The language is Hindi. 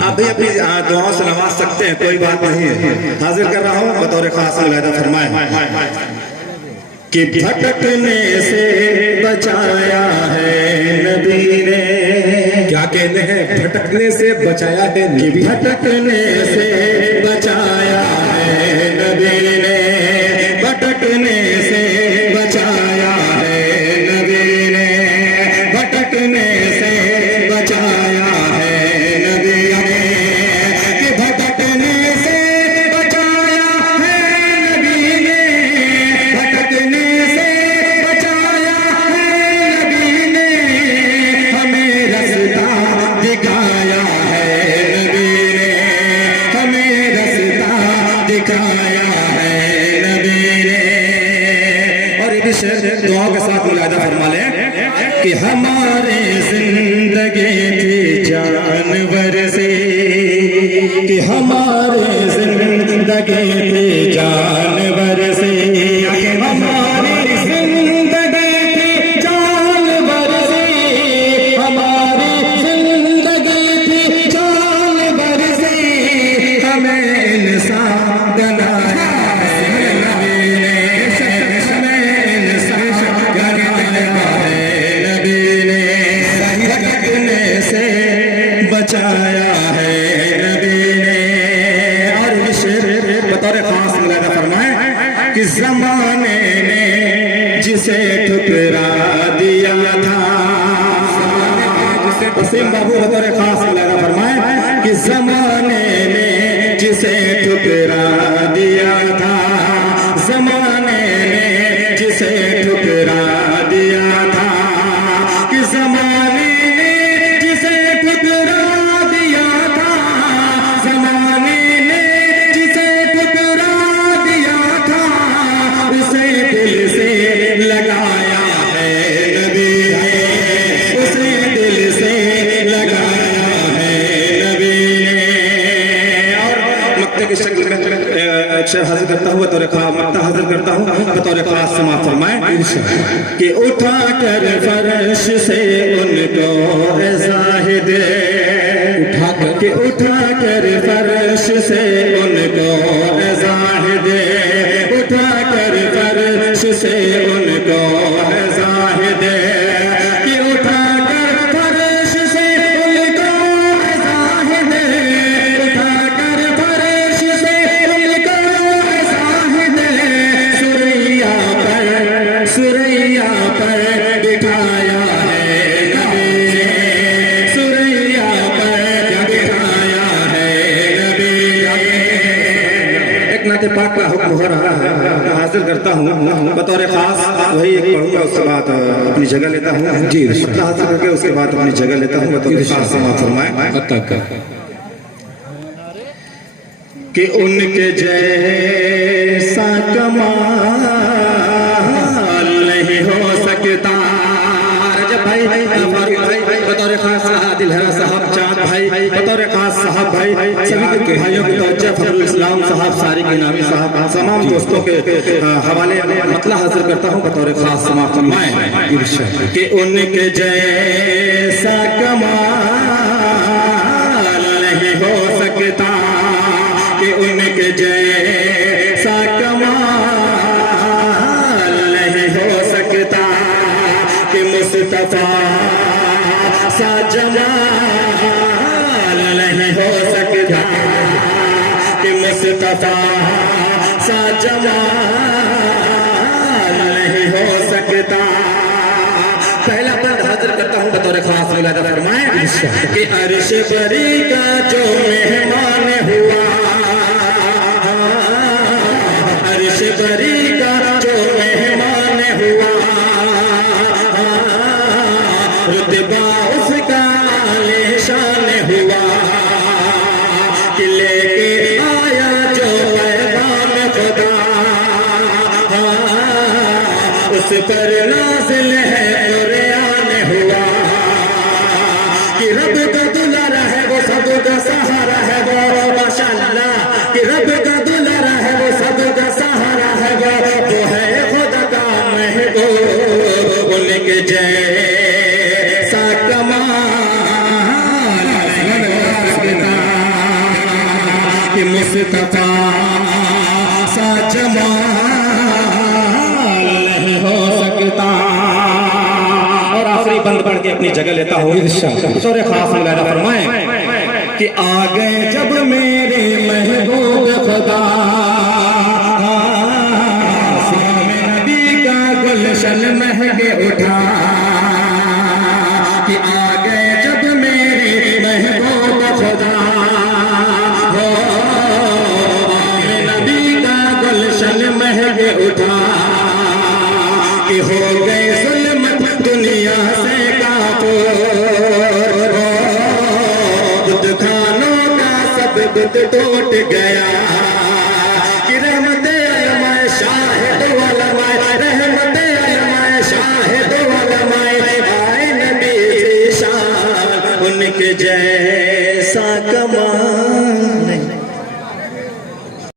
आप भी अपनी दुआओं से नवाज सकते हैं, कोई बात नहीं है। हाजिर कर रहा हूँ बतौर खास मुलाहिदा फरमाए कि भटकने से बचाया है नबी ने। क्या कहते हैं? भटकने से बचाया है नबी। भटकने से बचाया है नबी ने, भटकने से बचाया है नबी ने, भटकने से बचाया है नबी ने, कि भटकने से बचाया है नबी ने, भटकने से बचाया है नबी ने, हमें रास्ता दिखाया है नबी ने, हमें रास्ता दिखाया है नबी ने। और ये भी शेर दुआओं के साथ मुलाहिदा फरमा लें कि हमारे जिंदगी थी जानवर से, कि हमारे जिंदगी थी जानवर से, हमारी जिंदगी थी जानवर से, हमारी जिंदगी थी जानवर से, हमें इंसान बनाया है नबी ने, हमें इंसान बनाया है नबी ने, भटकने से बचाया है नबी ने। और ये शेर बतौर खास मुलाहिदा फरमाए कि ज़माने ने जिसे ठुकरा दिया था, वसीम बाबू बतौर खास मुलाहिदा फरमाए कि ज़माने ने जिसे ठुकरा दिया था, ज़माने ने जिसे ठुकरा दिया था, कि ज़माने ने जिसे ठुकरा दिया था, ज़माने ने जिसे ठुकरा दिया था, उसे दिल से लगाया है नबी ने, उसे दिल से लगाया है नबी ने। और मक्ते की शक्ल में शेर हाजिर करता हूँ बतौर मक्ता हाजिर करता हूँ बतौर खास समाअत फरमाए कि उठा कर फर्श से उनको ज़ाहिद, उठा कर फर्श से उनको ज़ाहिद, उठा कर फर्श से उनको ज़ाहिद, कि उठा कर फर्श से उनको ज़ाहिद, उठा कर फर्श से उनको ज़ाहिद, सुरैया पर बिठाया है नबी ने, सुरैया पर बिठाया है नबी ने। एक नाते पाक का हुक्म हो रहा है, हाजिर करता हूँ बतौर खास, वही एक पढ़ूंगा उसके बाद अपनी जगह लेता हूँ। जी हाजिर करके उसके बाद अपनी जगह लेता हूँ बतौर खास समाअत फरमाए कि उनके जैसा कमाल नहीं हो सकता। रजब भाई, बतौर खास दिलहरा साहब, चांद भाई बतौर खास साहब भाई, सभी के भाइयों की तवज्जो, फखरुल इस्लाम साहब, सारिक इनामी साहब, तमाम दोस्तों के हवाले मतला हाजिर करता हूँ बतौर खास समाअत फरमाए कि उनके जैसा कमाल नहीं हो सकता, कि उनके जैसा कमाल नहीं हो सकता, कि मुस्तफा सा जमाल नहीं हो सकता, कि मुस्तफा सा जमाल नहीं हो सकता। पहला बंद हाजिर करता हूँ बतौर खास मुलाहिदा फरमाए कि अर्श बरी का जो मेहमान हुआ, अर्श बरी का जो मेहमान हुआ, रुतबा उसका आलीशान हुआ, कि लेके आया जो पैगाम खुदा, उस पर नाज़िल है कुरान हुआ, कि रब का दुलारा सबका सहारा है वो माशाअल्लाह, कि रब का दुलारा है वो, सबका सहारा है वो है खुदा का महबूब, उनके जैसा कमाल कि मुस्तफा सा जमाल नहीं हो सकता। और आखिरी बंद पढ़ के अपनी जगह लेता हूँ। सूरह खास मौलाना फरमाए कि आ गए जब मेरे महबूब खुदा, सामने नबी का गुलशन महके उठा, कि आ गए जब मेरे महबूब खुदा, नबी का गुलशन महके उठा, कि हो गए जुल्मत दुनिया से काफूर, बुत खानों का सब बुत टूट गया, कि रहमत अलमाए शाहिद वलमाए, रहमत अलमाए शाहिद वलमाए, आए नबी ज़ीशान, उनके जैसा कमाल